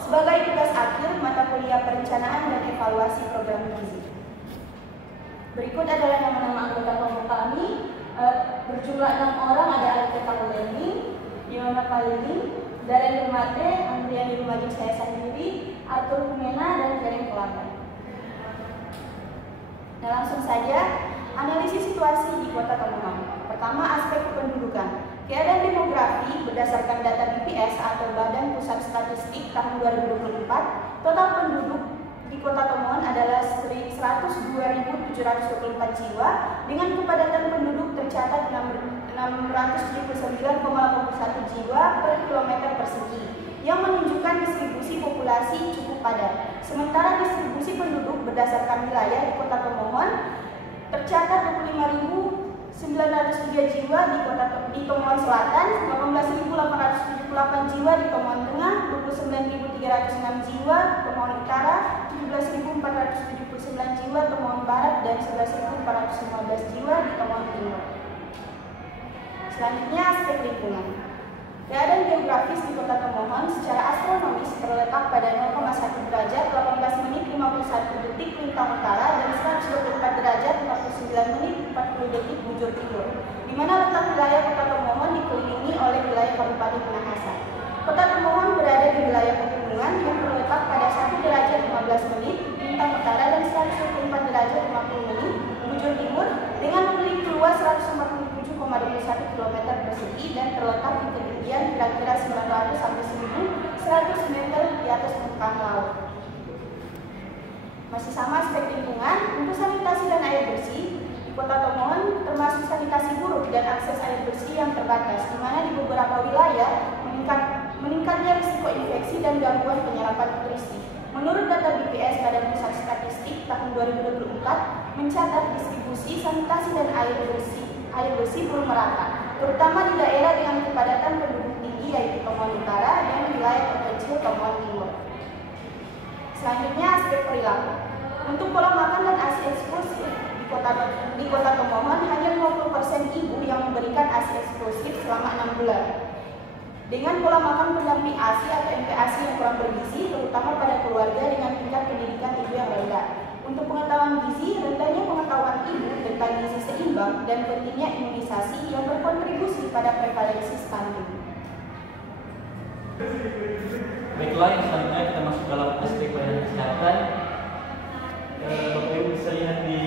sebagai tugas akhir mata kuliah perencanaan dan evaluasi program gizi. Berikut adalah nama-nama anggota kelompok kami. Berjumlah 6 orang, ada Alika Tauleni, Yona Palini, Darren Lumate, Andriani Lumajik saya sendiri, Arthur Humena, dan Karen Kelapa. Nah, langsung saja analisis situasi di Kota Tomohon. Pertama, aspek kependudukan. Keadaan demografi berdasarkan data BPS atau Badan Pusat Statistik tahun 2024, total penduduk di Kota Tomohon adalah 102.724 jiwa dengan kepadatan penduduk tercatat 679,81 jiwa per kilometer persegi yang menunjukkan distribusi populasi cukup padat. Sementara distribusi penduduk berdasarkan wilayah di Kota Tomohon tercatat 25.903 jiwa di Tomohon Selatan, 18.878 jiwa di Tomohon Tengah, 29.306 jiwa Tomohon Utara, 17.479 jiwa Tomohon Barat, dan 11.415 jiwa di Tomohon Timur. Selanjutnya, aspek lingkungan. Keadaan geografis di Kota Tomohon secara astronomis terletak pada 0,1 derajat 18 menit 51 detik lintang utara dan 124 derajat 49 menit 40 detik bujur timur, di mana letak wilayah Kota Tomohon dikelilingi oleh wilayah Kabupaten Minahasa. Kota Tomohon berada di wilayah pegunungan yang terletak pada 1 derajat 15 menit lintang utara dan 124 derajat 50 menit bujur timur dengan memiliki luas 147,21 km persegi dan terletak di ketinggian kira-kira 900 sampai 1.100 meter di atas permukaan laut. Masih sama aspek lingkungan, untuk sanitasi dan air bersih di Kota Tomohon termasuk sanitasi buruk dan akses air bersih yang terbatas, di mana di beberapa wilayah meningkatnya risiko infeksi dan gangguan penyerapan nutrisi. Menurut data BPS Badan Pusat Statistik tahun 2024 mencatat distribusi sanitasi dan air bersih belum merata, terutama di daerah dengan kepadatan penduduk tinggi yaitu Tomohon Utara dan wilayah terpencil Tomohon Timur. Selanjutnya, aspek perilaku. Untuk pola makan dan ASI eksklusif di Kota Tomohon hanya 50% ibu yang memberikan ASI eksklusif selama 6 bulan. Dengan pola makan pendamping ASI atau MPASI yang kurang bergizi, terutama pada keluarga dengan tingkat pendidikan ibu yang rendah. Untuk pengetahuan gizi, rendahnya pengetahuan ibu tentang gizi seimbang dan pentingnya imunisasi yang berkontribusi pada prevalensi stunting. Baiklah, yang selanjutnya kita masuk dalam aspek pelayanan kesehatan. Bapak Ibu bisa lihat di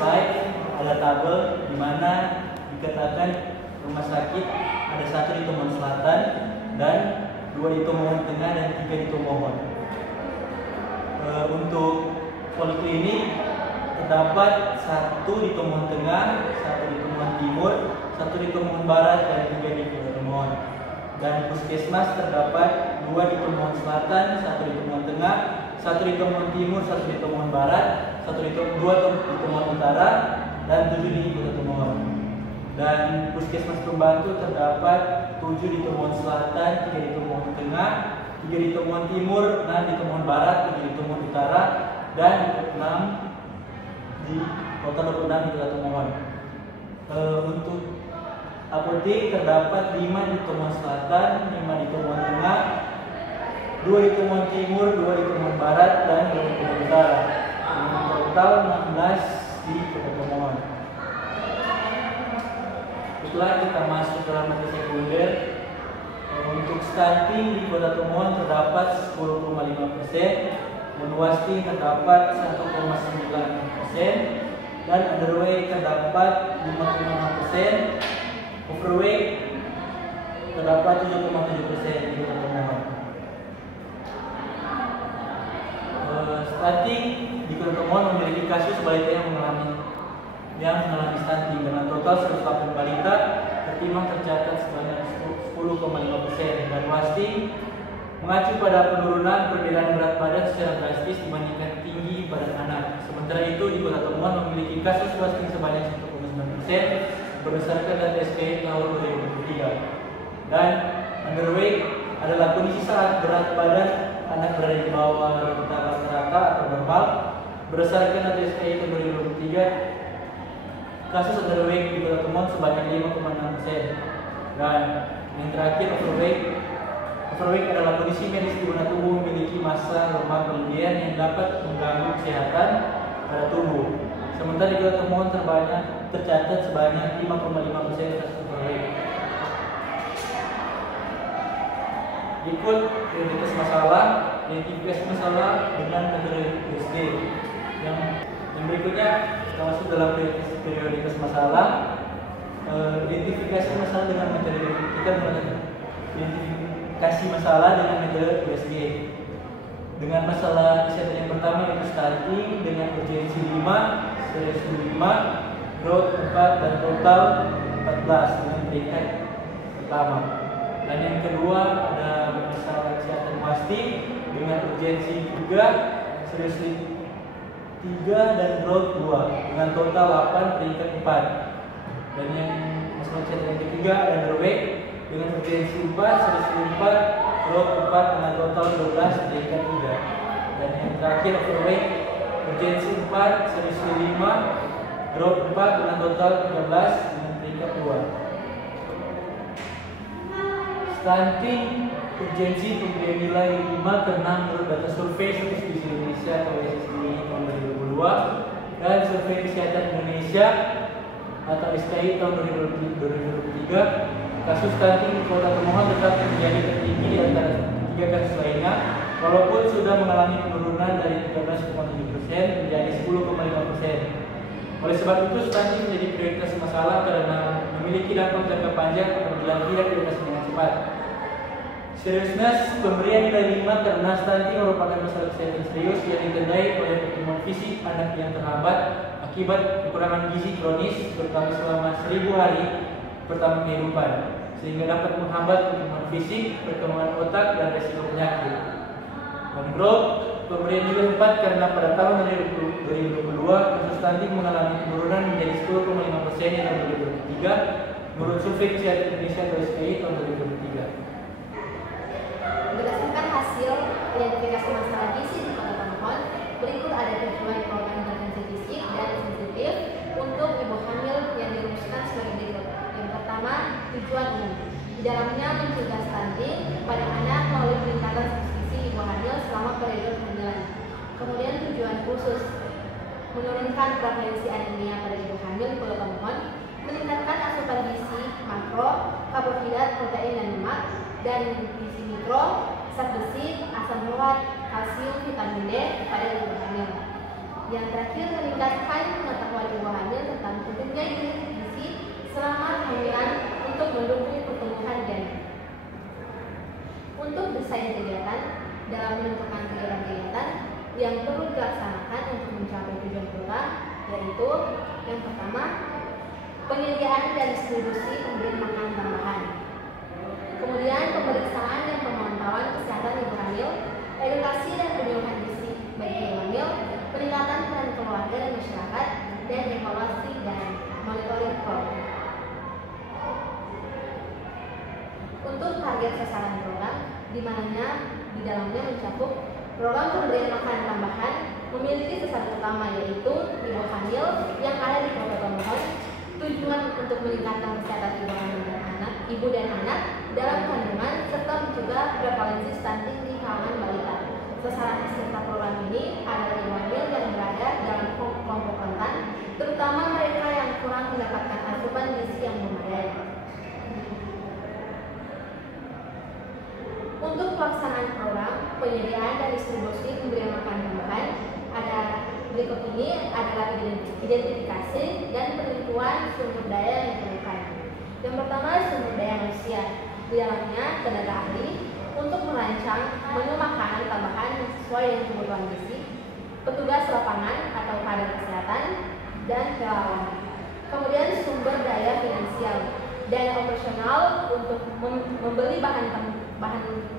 slide ada tabel di mana dikatakan rumah sakit ada 1 di Tomohon Selatan dan 2 di Tomohon Tengah dan 3 di Tomohon. Untuk poliklinik terdapat 1 di Tomohon Tengah, 1 di Tomohon Timur, 1 di Tomohon Barat, dan 3 di Tomohon. Dan puskesmas terdapat 2 di Tomohon Selatan, 1 di Tomohon Tengah, 1 di Tomohon Timur, 1 di Tomohon Barat, 2 di Tomohon Utara, dan 7 di Kota Tomohon. Dan puskesmas pembantu terdapat 7 di Tomohon Selatan, 3 di Tomohon Tengah, 3 di Tomohon Timur, 6 di Tomohon Barat, 7 di Tomohon Utara, dan 6 di Kota Tomohon. Untuk apotek terdapat 5 di Tomohon Selatan, 5 di Tomohon Tengah, 2 di Tomohon Timur, 2 di Tomohon Barat, dan 2 di Tomohon Utara. Total 16 di Kota Tomohon. Setelah kita masuk ke dalam sekunder, untuk stunting di Kota Tomohon terdapat 10,5%, non-wasting terdapat 1,9%, dan underweight terdapat 5,6%, overweight terdapat 7,7% di Kota Tomohon. Stunting di Kota Tomohon memiliki kasus balita yang mengalami stunting dengan total 108 balita, tertimbang tercatat sebanyak 10,5%, dan wasting mengacu pada penurunan perbedaan berat badan secara drastis dibandingkan tinggi badan anak. Sementara itu di Kota Tomohon memiliki kasus wasting sebanyak 1,9% berdasarkan data SKI tahun 2023. Dan underweight adalah kondisi saat berat badan anak berada di bawah rata-rata atau normal. Berdasarkan data SKI tahun 2023, kasus underweight di Kota Tomohon sebanyak 5,6%. Dan yang terakhir overweight adalah kondisi medis di mana tubuh memiliki sama berlebihan yang dapat mengganggu kesehatan pada tubuh. Sementara jumlah temuan terbanyak tercatat sebanyak 5,5% kasus overweight. Berikut prioritas masalah, identifikasi masalah dengan metode USD. Yang berikutnya kita masuk dalam prioritas masalah. Identifikasi masalah dengan metode kita menggunakan identifikasi masalah dengan metode USD. Dengan masalah kesehatan yang pertama yaitu stunting dengan urgensi 5, serius 5, growth 4 dan total 14 dengan peringkat pertama. Dan yang kedua ada masalah kesehatan pasti dengan urgensi 3, serius 3 dan growth 2 dengan total 8 peringkat 4. Dan yang masalah kesehatan yang ketiga ada underweight dengan urgensi 4, serius 4, growth 4 dengan total 12 peringkat 3. Dan yang terakhir overweight urgensi 4, serius 5, growth 4 dengan total 13 dengan peringkat 2. Stunting urgensi pemberian nilai 5 ke 6 menurut data survei status gizi Indonesia atau SSGI tahun 2022 dan survei kesehatan Indonesia atau SKI tahun 2023. Kasus stunting di kota termohon tetap menjadi tertinggi di antara 3 kasus lainnya, walaupun sudah mengalami penurunan dari 13,7% menjadi 10,5%. Oleh sebab itu, stunting menjadi prioritas masalah karena memiliki dampak jangka panjang apabila tidak diatasi dengan cepat. Seriusness pemberian nilai 5 karena stunting merupakan masalah kesehatan serius yang ditandai oleh pertumbuhan fisik anak yang terhambat akibat kekurangan gizi kronis terutama selama 1000 hari pertama kehidupan, sehingga dapat menghambat pertumbuhan fisik, perkembangan otak dan resiko penyakit. Dan growth pemberian nilai 4 karena pada tahun 2022 kasus stunting mengalami penurunan menjadi 10,5% di tahun 2023 menurut survei kesehatan Indonesia atau SKI tahun 2023. Berdasarkan hasil identifikasi masalah gizi di kota termohon, berikut ada tujuan program intervensi fisik dan sensitif untuk ibu hamil yang dirumuskan sebagai berikut. Yang pertama, tujuan umum. Di dalamnya mencegah stunting pada anak melalui peningkatan subsidi ibu hamil selama periode kehamilan. Kemudian tujuan khusus, menurunkan prevalensi anemia pada ibu hamil di kota termohon, meningkatkan asupan gizi makro, karbohidrat, protein dan lemak, dan gizi mikro, zat besi, asam folat, kalsium, vitamin D pada ibu hamil. Yang terakhir, meningkatkan pengetahuan ibu hamil tentang pentingnya gizi selama kehamilan untuk mendukung pertumbuhan janin. Untuk desain kegiatan, dalam menentukan kegiatan-kegiatan yang perlu dilaksanakan untuk mencapai tujuan program, yaitu yang pertama, penyediaan dan distribusi pemberian makanan tambahan. Kemudian pemeriksaan dan pemantauan kesehatan ibu hamil, edukasi dan penyuluhan gizi bagi ibu hamil, peningkatan peran keluarga dan masyarakat, dan evaluasi dan monitoring program. Untuk target sasaran program, di mananya di dalamnya mencakup program pemberian makanan tambahan memiliki sasaran utama yaitu ibu hamil yang ada di kota termohon, tujuan untuk meningkatkan kesehatan ibu hamil dan anak, ibu dan anak dalam kandungan serta mencegah prevalensi stunting di kalangan balita. Sasaran peserta program ini adalah ibu hamil yang berada dalam kelompok rentan, terutama mereka yang kurang mendapatkan asupan gizi yang memadai. Untuk pelaksanaan program penyediaan dan distribusi pemberian makanan tambahan, ada berikut ini adalah identifikasi dan penentuan sumber daya yang diperlukan. Yang pertama, sumber daya manusia. Di dalamnya tenaga ahli untuk merancang menu makanan tambahan yang sesuai dengan kebutuhan gizi, petugas lapangan atau kader kesehatan, dan relawan. Kemudian sumber daya finansial, dana operasional untuk membeli bahan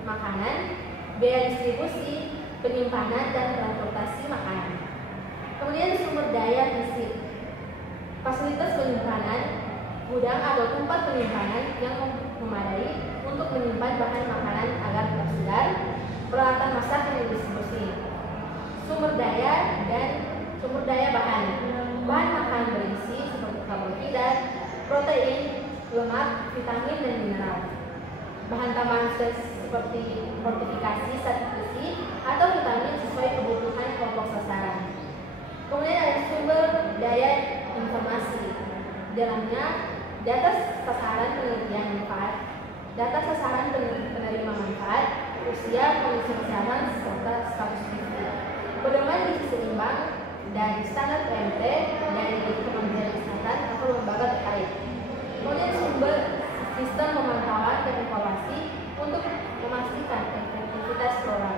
makanan, biaya distribusi, penyimpanan dan transportasi makanan. Kemudian sumber daya fisik, fasilitas penyimpanan, gudang atau tempat penyimpanan yang memadai untuk menyimpan bahan makanan agar tetap segar, peralatan masak yang didistribusi, sumber daya dan sumber daya bahan makanan berisi seperti karbohidrat, protein, lemak, vitamin dan mineral. Bahan tambahan seperti fortifikasi zat besi atau vitamin selanjutnya, data sasaran penelitian manfaat, data sasaran penerima manfaat, usia, kondisi kesehatan, serta status gizi. Pedoman gizi seimbang dari standar PMT dari Kementerian Kesehatan atau lembaga terkait. Kemudian sumber sistem pemantauan dan evaluasi untuk memastikan efektivitas program.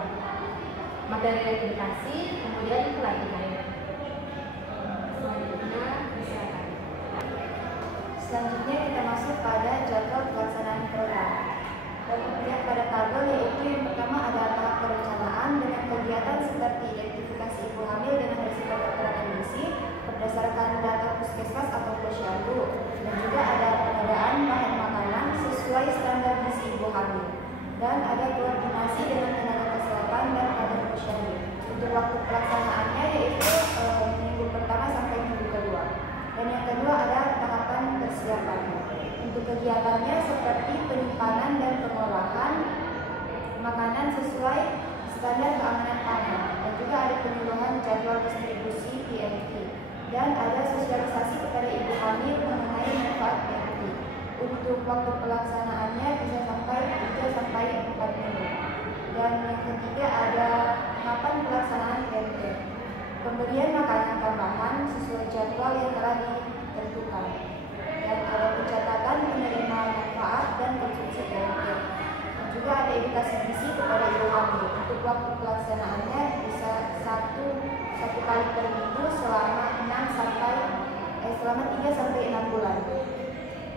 Materi edukasi, kemudian pelatihan. Selanjutnya kita masuk pada jadwal pelaksanaan program. Dan terlihat pada tabel yaitu yang pertama ada tahap perencanaan dengan kegiatan seperti identifikasi ibu hamil dengan risiko kekurangan gizi berdasarkan data puskesmas atau posyandu, dan juga ada pengadaan bahan makanan sesuai standar gizi ibu hamil, dan ada koordinasi dengan tenaga kesehatan dan kader posyandu. Untuk waktu pelaksanaannya yaitu minggu pertama sampai minggu kedua. Dan yang kedua ada tahapan persiapan. Untuk kegiatannya seperti penyimpanan dan pengolahan makanan sesuai standar keamanan pangan, dan juga ada penyuluhan jadwal distribusi PMT, dan ada sosialisasi kepada ibu hamil mengenai manfaat PMT. Untuk waktu pelaksanaannya bisa sampai 3 sampai 4 minggu. Dan yang ketiga ada tahapan pelaksanaan PMT. Pemberian makanan tambahan sesuai jadwal yang telah ditentukan. Dan ada pencatatan penerima manfaat dan konsumsi PMT. Dan juga ada edukasi gizi kepada ibu hamil. Untuk waktu pelaksanaannya bisa satu kali per minggu selama 3 sampai 6 bulan.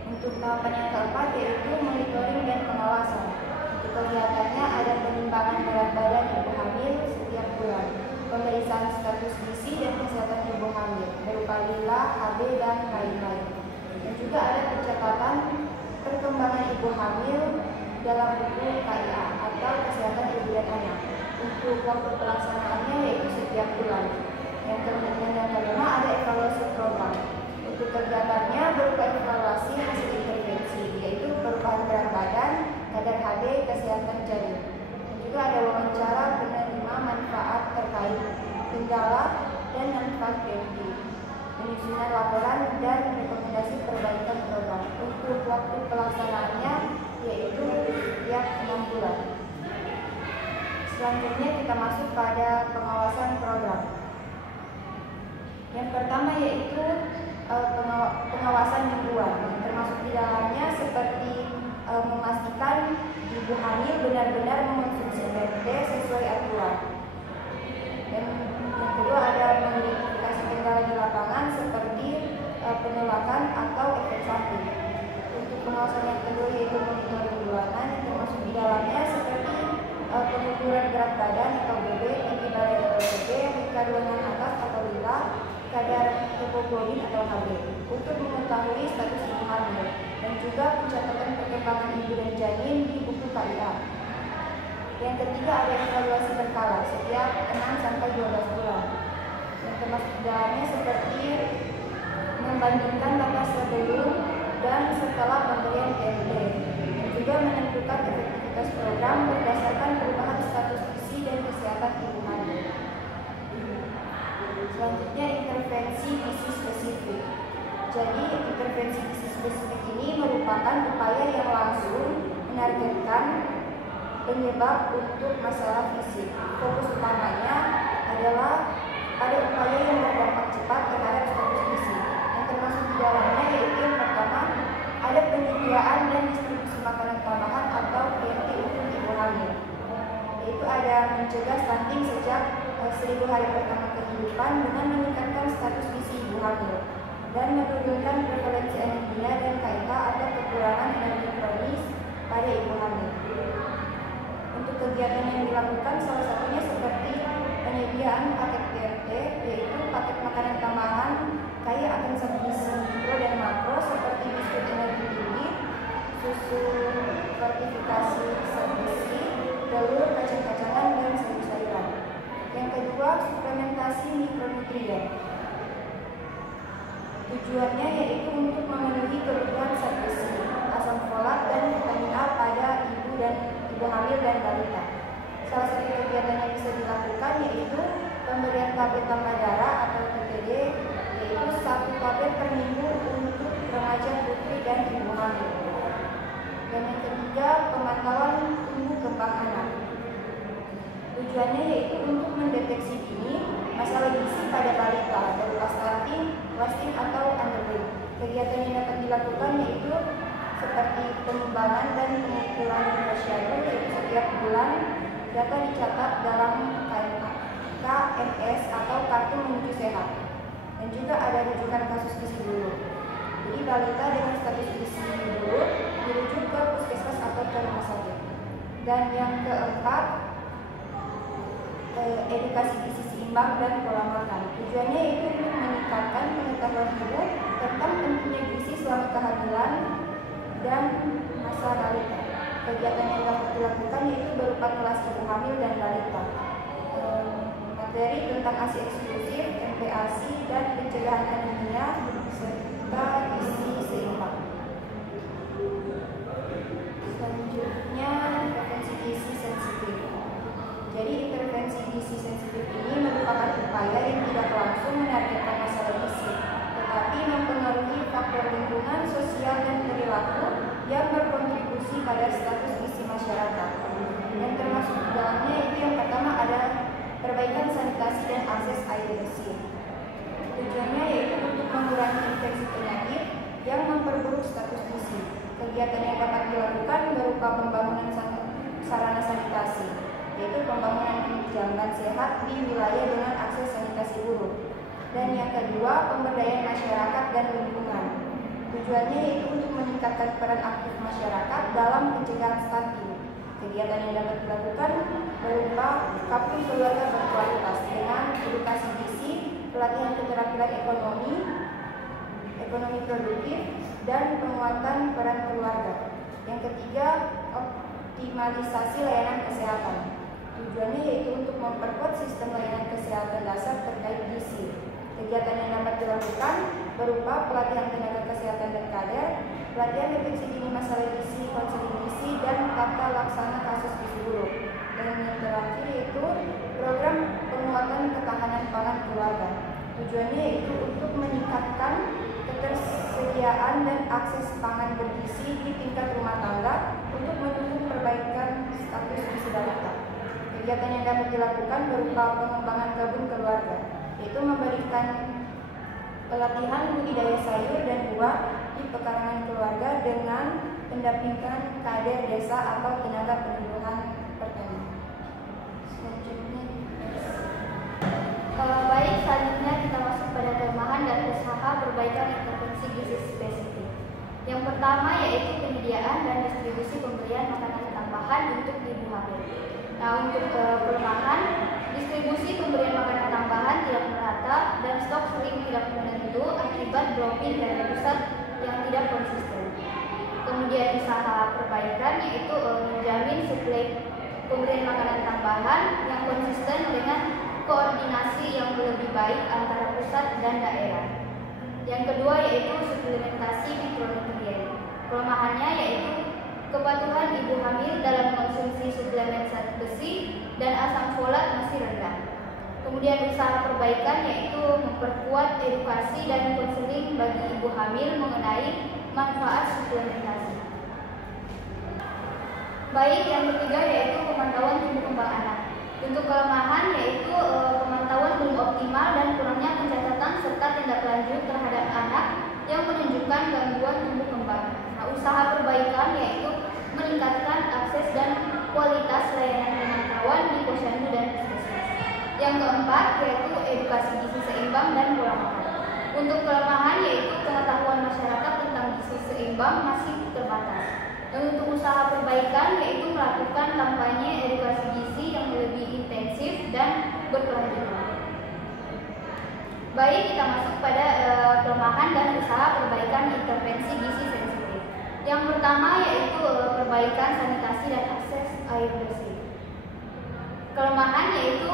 Untuk tahapan yang keempat yaitu monitoring dan pengawasan. Untuk kegiatannya ada penimbangan berat badan ibu hamil setiap bulan, pemeriksaan status gizi dan kesehatan ibu hamil berupa lila, HB, dan lain-lain. Dan juga ada pencatatan perkembangan ibu hamil dalam buku KIA atau kesehatan ibu dan anak. Untuk waktu pelaksanaannya yaitu setiap bulan. Yang kelima ada evaluasi program. Untuk kegiatannya berupa evaluasi hasil intervensi, yaitu perubahan berat badan, kadar HB, kesehatan janin. Dan juga ada wawancara penerima manfaat terkait kendala dan manfaat PMT, penyusunan laporan dan rekomendasi perbaikan program. Untuk waktu pelaksanaannya yaitu setiap 6 bulan. Selanjutnya kita masuk pada pengawasan program. Yang pertama yaitu pengawasan mingguan, yang termasuk di dalamnya seperti memastikan ibu hamil benar-benar mengonsumsi PMT sesuai aturan. Dan yang kedua ada mengidentifikasi kendala di lapangan seperti penolakan atau efek samping. Untuk pengawasan yang kedua yaitu monitoring bulanan, yang termasuk di dalamnya seperti pengukuran berat badan atau BB, tinggi badan atau BB, kandungan atas atau lila, kadar hemoglobin atau HB, untuk mengetahui status ibu hamil, dan juga pencatatan perkembangan ibu dan janin di buku KIA. Yang ketiga ada evaluasi berkala setiap 6 sampai 12 bulan. Yang termasuk di dalamnya seperti membandingkan data sebelum dan setelah pemberian PMT, dan juga menentukan efektivitas program berdasarkan perubahan status gizi dan kesehatan ibu hamil. Selanjutnya intervensi gizi spesifik. Jadi intervensi gizi spesifik ini merupakan upaya yang langsung menargetkan penyebab untuk masalah fisik. Fokus utamanya adalah pada upaya yang berdampak cepat terhadap status gizi, yang termasuk di dalamnya yaitu yang pertama ada penyediaan dan distribusi makanan tambahan atau PMT untuk ibu hamil, yaitu ada mencegah stunting sejak 1000 hari pertama kehidupan dengan meningkatkan status gizi ibu hamil dan menurunkan prevalensi anemia dan KIK atau kekurangan energi kronis pada ibu hamil. Untuk kegiatan yang dilakukan salah satunya seperti penyediaan paket PMT, yaitu paket makanan tambahan kaya akan zat gizi mikro dan makro seperti biskuit energi tinggi, susu fortifikasi zat gizi, telur, kacang-kacangan, dan sayur-sayuran. Yang kedua, suplementasi mikronutrien. Tujuannya yaitu untuk memenuhi kebutuhan zat gizi, asam folat, dan vitamin A pada ibu hamil dan balita. Salah satu kegiatan yang bisa dilakukan yaitu pemberian tablet tambah darah atau TTD, yaitu 1 tablet per minggu untuk remaja Tujuannya yaitu untuk mendeteksi dini masalah gizi pada balita berupa stunting, wasting atau underweight. Kegiatan yang dapat dilakukan yaitu seperti pengembangan dan pengukuran posyandu, yaitu setiap bulan data dicatat dalam KMS atau Kartu Menuju Sehat, dan juga ada rujukan kasus gizi buruk. Jadi balita dengan status gizi buruk dirujuk ke puskesmas atau ke rumah sakit. Dan yang keempat, edukasi gizi seimbang dan pola makan. Tujuannya itu untuk meningkatkan pengetahuan ibu tentang pentingnya gizi selama kehamilan dan masa balita. Kegiatan yang dapat dilakukan yaitu berupa kelas ibu hamil dan balita, materi tentang ASI eksklusif, MPASI, dan pencegahan anemia serta gizi seimbang. Selanjutnya, intervensi gizi sensitif. Jadi intervensi gizi sensitif ini merupakan upaya yang tidak langsung menargetkan masalah gizi, tetapi mempengaruhi faktor lingkungan, sosial, dan perilaku yang berkontribusi pada status gizi masyarakat. Dan termasuk di dalamnya itu yang pertama ada perbaikan sanitasi dan akses air bersih. Tujuannya yaitu untuk mengurangi infeksi penyakit yang memperburuk status gizi. Kegiatan yang dapat dilakukan berupa pembangunan sarana sanitasi, yaitu pembangunan jamban sehat di wilayah dengan akses sanitasi buruk. Dan yang kedua, pemberdayaan masyarakat dan lingkungan. Tujuannya yaitu untuk meningkatkan peran aktif masyarakat dalam pencegahan stunting. Kegiatan yang dapat dilakukan berupa kampung keluarga berkualitas dengan edukasi gizi, pelatihan keterampilan ekonomi produktif, dan penguatan peran keluarga. Yang ketiga, optimalisasi layanan kesehatan. Tujuannya yaitu untuk memperkuat sistem layanan kesehatan dasar terkait gizi. Kegiatan yang dapat dilakukan berupa pelatihan tenaga kesehatan dan kader, pelatihan deteksi dini masalah gizi, konseling gizi, dan tata laksana kasus gizi buruk. Dan yang terakhir yaitu program penguatan ketahanan pangan keluarga. Tujuannya yaitu untuk meningkatkan ketersediaan dan akses pangan bergizi di tingkat rumah tangga untuk mendukung perbaikan status gizi balita. Kegiatan yang dapat dilakukan berupa pengembangan kebun keluarga, yaitu memberikan pelatihan budidaya sayur dan buah di pekarangan keluarga dengan pendampingan kader desa atau tenaga penumbuhan pertanian. Baik, selanjutnya kita masuk pada kelemahan dan usaha perbaikan intervensi gizi spesifik. Yang pertama yaitu penyediaan dan distribusi pemberian makanan tambahan untuk ibu hamil. Nah, untuk kelemahan, distribusi pemberian makanan tambahan tidak merata dan stok sering tidak menentu akibat dropping dari pusat yang tidak konsisten. Kemudian usaha perbaikan yaitu menjamin suplai pemberian makanan tambahan yang konsisten dengan koordinasi yang lebih baik antara pusat dan daerah. Yang kedua yaitu suplementasi mikronutrien. Kelemahannya yaitu kepatuhan ibu hamil dalam konsumsi suplemen zat besi dan asam folat masih rendah. Kemudian usaha perbaikan yaitu memperkuat edukasi dan konseling bagi ibu hamil mengenai manfaat suplementasi. Baik, yang ketiga yaitu pemantauan tumbuh kembang anak. Untuk kelemahan yaitu pemantauan belum optimal dan kurangnya pencatatan serta tindak lanjut terhadap anak yang menunjukkan gangguan tumbuh kembang. Nah, usaha perbaikan yaitu meningkatkan akses dan kualitas layanan pemantauan di posyandu dan puskesmas. Yang keempat yaitu edukasi gizi seimbang dan pola makan. Untuk kelemahan yaitu pengetahuan masyarakat tentang gizi seimbang masih terbatas. Dan untuk usaha perbaikan yaitu melakukan kampanye edukasi gizi yang lebih intensif dan berkelanjutan. Baik, kita masuk pada kelemahan dan usaha perbaikan intervensi gizi sensitif. Yang pertama yaitu perbaikan sanitasi dan akses air bersih. Kelemahan yaitu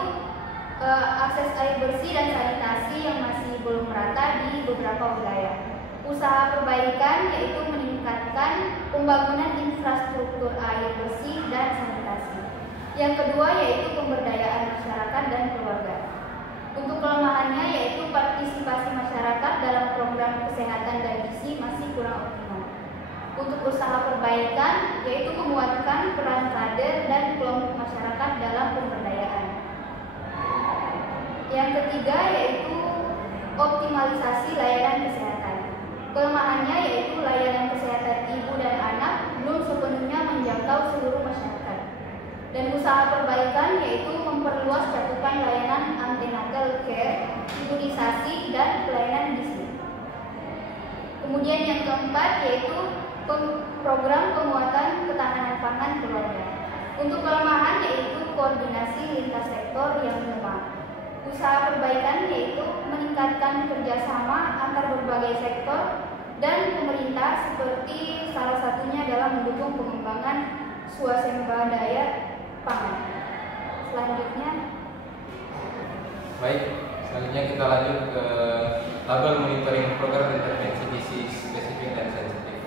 akses air bersih dan sanitasi yang masih belum merata di beberapa wilayah. Usaha perbaikan yaitu meningkatkan pembangunan infrastruktur air bersih dan sanitasi. Yang kedua yaitu pemberdayaan masyarakat dan keluarga. Untuk kelemahannya yaitu partisipasi masyarakat dalam program kesehatan dan gizi masih kurang optimal. Untuk usaha perbaikan yaitu menguatkan peran kader dan kelompok masyarakat dalam pemberdayaan. Yang ketiga yaitu optimalisasi layanan kesehatan. Kelemahannya yaitu layanan kesehatan ibu dan anak belum sepenuhnya menjangkau seluruh masyarakat. Dan usaha perbaikan yaitu memperluas cakupan layanan antenatal care, imunisasi, dan pelayanan gizi. Kemudian yang keempat yaitu program penguatan ketahanan pangan keluarga. Untuk kelemahan yaitu koordinasi lintas sektor yang lemah. Usaha perbaikan yaitu meningkatkan kerjasama antar berbagai sektor dan pemerintah, seperti salah satunya dalam mendukung pengembangan swasembadaya pangan. Selanjutnya, baik, selanjutnya kita lanjut ke label monitoring program intervensi gizi spesifik dan sensitif.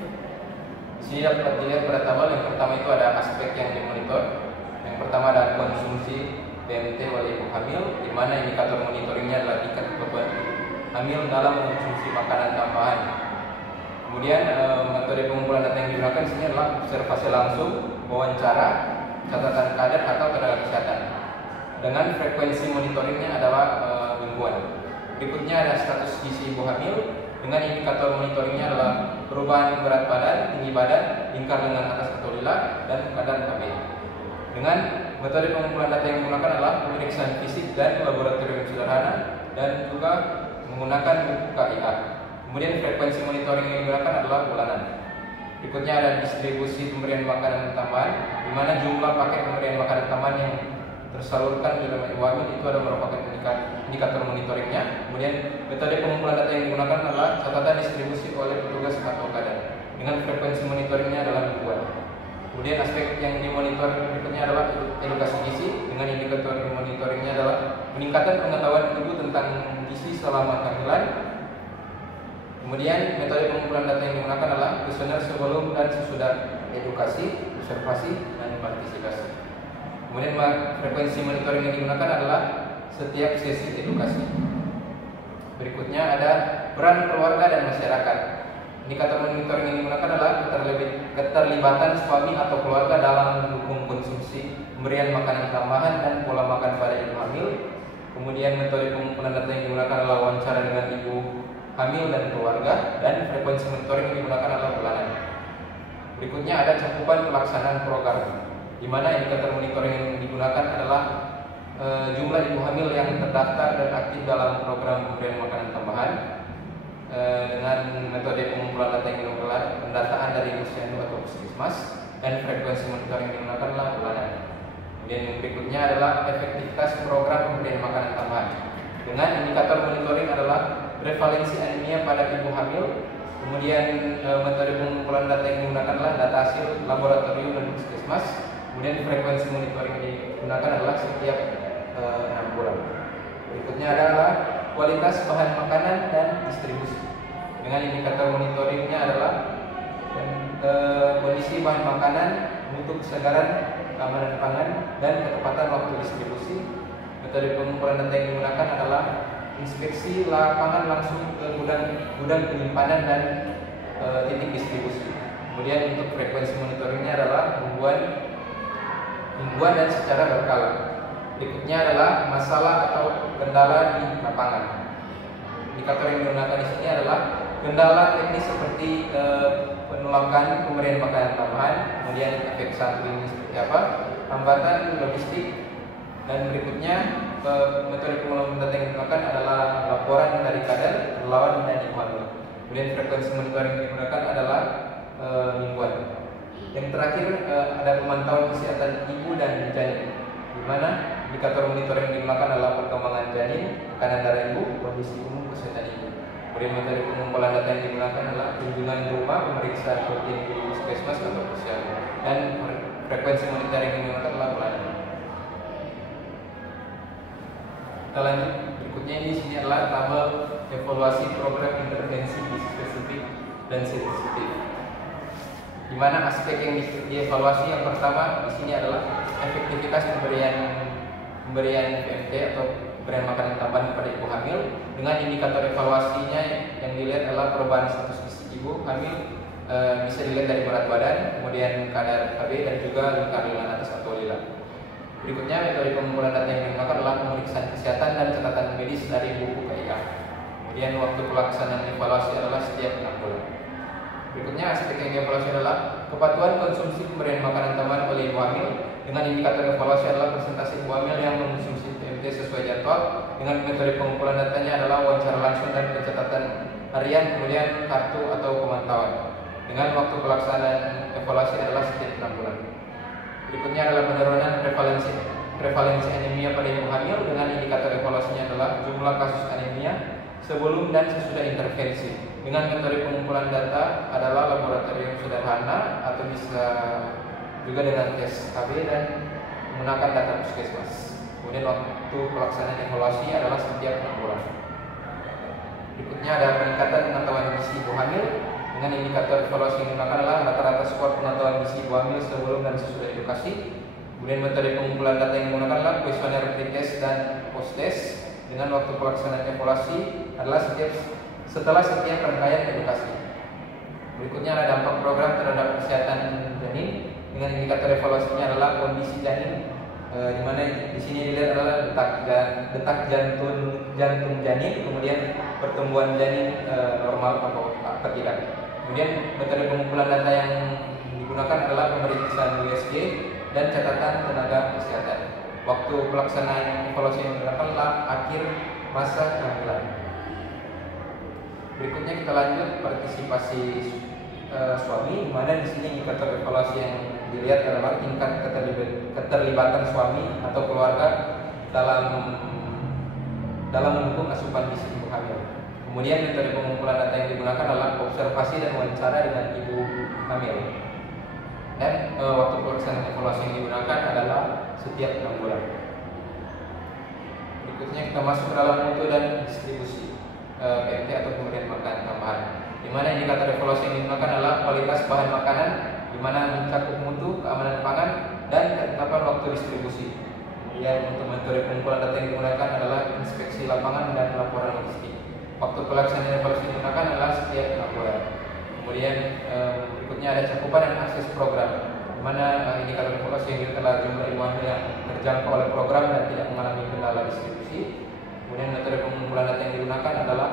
Di sini dapat dilihat pada tabel yang pertama itu ada aspek yang dimonitor. Yang pertama ada konsumsi PMT oleh ibu hamil, di mana indikator monitoringnya adalah tingkat kepatuhan hamil dalam mengonsumsi makanan tambahan. Kemudian metode pengumpulan data yang digunakan di sini adalah observasi langsung, wawancara, catatan kader atau tenaga kesehatan. Dengan frekuensi monitoringnya adalah mingguan. Berikutnya ada status gizi ibu hamil, dengan indikator monitoringnya adalah perubahan berat badan, tinggi badan, lingkar lengan atas atau lila, dan kadar KB. Dengan metode pengumpulan data yang digunakan adalah pemeriksaan fisik dan laboratorium sederhana dan juga menggunakan buku KIA. Kemudian frekuensi monitoring yang digunakan adalah bulanan. Berikutnya ada distribusi pemberian makanan tambahan, di mana jumlah paket pemberian makanan tambahan yang tersalurkan di dalam ibu hamil itu ada merupakan indikator monitoringnya. Kemudian metode pengumpulan data yang digunakan adalah catatan distribusi oleh petugas atau kader. Dengan frekuensi monitoringnya adalah mingguan. Kemudian aspek yang dimonitor berikutnya adalah edukasi gizi, dengan indikator monitoringnya adalah peningkatan pengetahuan ibu tentang gizi selama kehamilan. Kemudian metode pengumpulan data yang digunakan adalah kuesioner sebelum dan sesudah edukasi, observasi, dan partisipasi. Kemudian frekuensi monitoring yang digunakan adalah setiap sesi edukasi. Berikutnya ada peran keluarga dan masyarakat. Indikator monitoring yang digunakan adalah keterlibatan suami atau keluarga dalam mendukung konsumsi, pemberian makanan tambahan, dan pola makan pada ibu hamil. Kemudian metode pengumpulan data yang digunakan adalah wawancara dengan ibu hamil dan keluarga, dan frekuensi monitoring yang digunakan adalah bulanan. Berikutnya ada cakupan pelaksanaan program, di mana indikator monitoring yang digunakan adalah jumlah ibu hamil yang terdaftar dan aktif dalam program pemberian makanan tambahan. Dengan metode pengumpulan data yang digunakan pendataan dari posyandu atau puskesmas, dan frekuensi monitoring yang digunakan adalah bulanan. Kemudian yang berikutnya adalah efektivitas program pemberian makanan tambahan. Dengan indikator monitoring adalah prevalensi anemia pada ibu hamil. Kemudian metode pengumpulan data yang digunakan adalah data hasil laboratorium dan puskesmas. Kemudian frekuensi monitoring yang digunakan adalah setiap 6 bulan. Berikutnya adalah kualitas bahan makanan dan distribusi. Dengan indikator monitoringnya adalah kondisi bahan makanan, mutu kesegaran, keamanan pangan, dan ketepatan waktu distribusi. Metode pengumpulan data yang digunakan adalah inspeksi lapangan langsung ke gudang penyimpanan dan titik distribusi. Kemudian untuk frekuensi monitoringnya adalah mingguan dan secara berkala. Berikutnya adalah masalah atau kendala di lapangan. Indikator yang digunakan di sini adalah kendala teknis seperti penolakan pemberian makanan tambahan, kemudian efek samping seperti apa, hambatan logistik, dan berikutnya metode pengumpulan data yang digunakan adalah laporan dari kader, relawan, dan ibu hamil. Kemudian frekuensi monitoring yang digunakan adalah mingguan. Yang terakhir ada pemantauan kesehatan ibu dan janin, di mana indikator monitoring yang digunakan adalah perkembangan janin, tekanan darah ibu, kondisi umum kesehatan ibu. Kemudian metode pengumpulan data yang digunakan adalah kunjungan rumah, pemeriksaan rutin di puskesmas atau posyandu, dan frekuensi monitoring yang digunakan adalah bulanan. Kita lanjut, berikutnya di sini adalah tabel evaluasi program intervensi gizi spesifik dan sensitif. Di mana aspek yang dievaluasi yang pertama di sini adalah efektivitas pemberian PMT atau pemberian makanan tambahan kepada ibu hamil. Dengan indikator evaluasinya yang dilihat adalah perubahan status gizi ibu hamil, bisa dilihat dari berat badan, kemudian kadar KB, dan juga lingkar lengan atas atau lila. Berikutnya metode pengumpulan data yang digunakan adalah pemeriksaan kesehatan dan catatan rilis dari buku KIA. Kemudian waktu pelaksanaan evaluasi adalah setiap 6 bulan. Berikutnya aspek yang dievaluasi adalah kepatuhan konsumsi pemberian makanan tambahan oleh ibu hamil. Dengan indikator evaluasi adalah persentase ibu hamil yang mengonsumsi PMT sesuai jadwal. Dengan metode pengumpulan datanya adalah wawancara langsung dan pencatatan harian, kemudian kartu atau pemantauan. Dengan waktu pelaksanaan evaluasi adalah setiap 6 bulan. Berikutnya adalah penurunan prevalensi anemia pada ibu hamil. Dengan indikator evaluasinya adalah jumlah kasus anemia sebelum dan sesudah intervensi. Dengan metode pengumpulan data adalah laboratorium sederhana atau bisa juga dengan tes KB dan menggunakan data puskesmas. Kemudian waktu pelaksanaan evaluasi adalah setiap 6 bulan. Berikutnya ada peningkatan pengetahuan gizi ibu hamil. Dengan indikator evaluasi yang digunakan adalah rata-rata skor pengetahuan gizi ibu hamil sebelum dan sesudah edukasi. Kemudian metode pengumpulan data yang digunakan adalah kuesioner pretest dan post-test. Dengan waktu pelaksanaan evaluasi adalah setelah setiap rangkaian edukasi. Berikutnya ada dampak program terhadap kesehatan janin. Dengan indikator evaluasinya adalah kondisi janin, di mana di sini dilihat adalah detak jantung janin, kemudian pertumbuhan janin normal atau tidak. Kemudian metode pengumpulan data yang digunakan adalah pemeriksaan USG dan catatan tenaga kesehatan. Waktu pelaksanaan evaluasi yang digunakan adalah akhir masa kehamilan. Berikutnya kita lanjut partisipasi suami, di mana di sini indikator evaluasi yang dilihat adalah tingkat keterlibatan suami atau keluarga dalam mendukung asupan gizi ibu hamil. Kemudian metode pengumpulan data yang digunakan adalah observasi dan wawancara dengan ibu hamil. Dan waktu pelaksanaan evaluasi yang digunakan adalah setiap 6 bulan. Berikutnya kita masuk ke dalam mutu dan distribusi PMT atau pemberian makan tambahan, di mana indikator evaluasi yang digunakan adalah kualitas bahan makanan, di mana mencakup mutu, keamanan pangan, dan ketetapan waktu distribusi. Kemudian untuk metode pengumpulan data yang digunakan adalah inspeksi lapangan dan laporan logistik. Waktu pelaksanaan evaluasi yang digunakan adalah setiap 6 bulan. Kemudian berikutnya ada cakupan dan akses program, di mana indikator evaluasi yang digunakan adalah jumlah ibu hamil yang terjangkau oleh program dan tidak mengalami kendala distribusi. Kemudian metode pengumpulan data yang digunakan adalah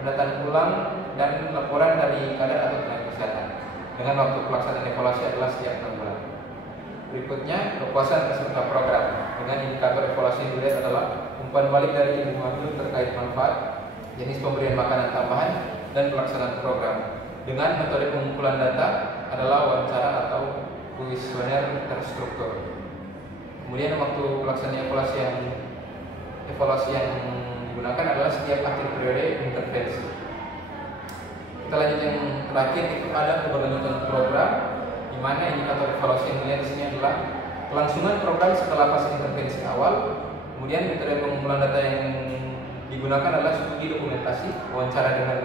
pendataan ulang dan laporan dari kadar atau tenaga kesehatan. Dengan waktu pelaksanaan evaluasi adalah setiap 6 bulan. Berikutnya kepuasan peserta program. Dengan indikator evaluasi yang dilihat adalah umpan balik dari ibu hamil terkait manfaat, jenis pemberian makanan tambahan, dan pelaksanaan program. Dengan metode pengumpulan data adalah wawancara atau kuesioner terstruktur. Kemudian waktu pelaksanaan evaluasi yang digunakan adalah setiap akhir periode intervensi. Kita lanjut yang terakhir, itu ada keberlanjutan program, di mana indikator evaluasi yang dilihat di sini adalah kelangsungan program setelah fase intervensi awal. Kemudian metode pengumpulan data yang digunakan adalah studi dokumentasi, wawancara dengan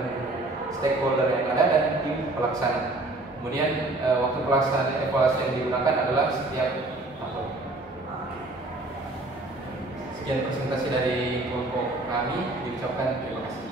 stakeholder yang ada, dan tim pelaksana. Kemudian waktu pelaksanaan evaluasi yang digunakan adalah setiap tahun. Sekian presentasi dari kelompok kami, diucapkan terima kasih.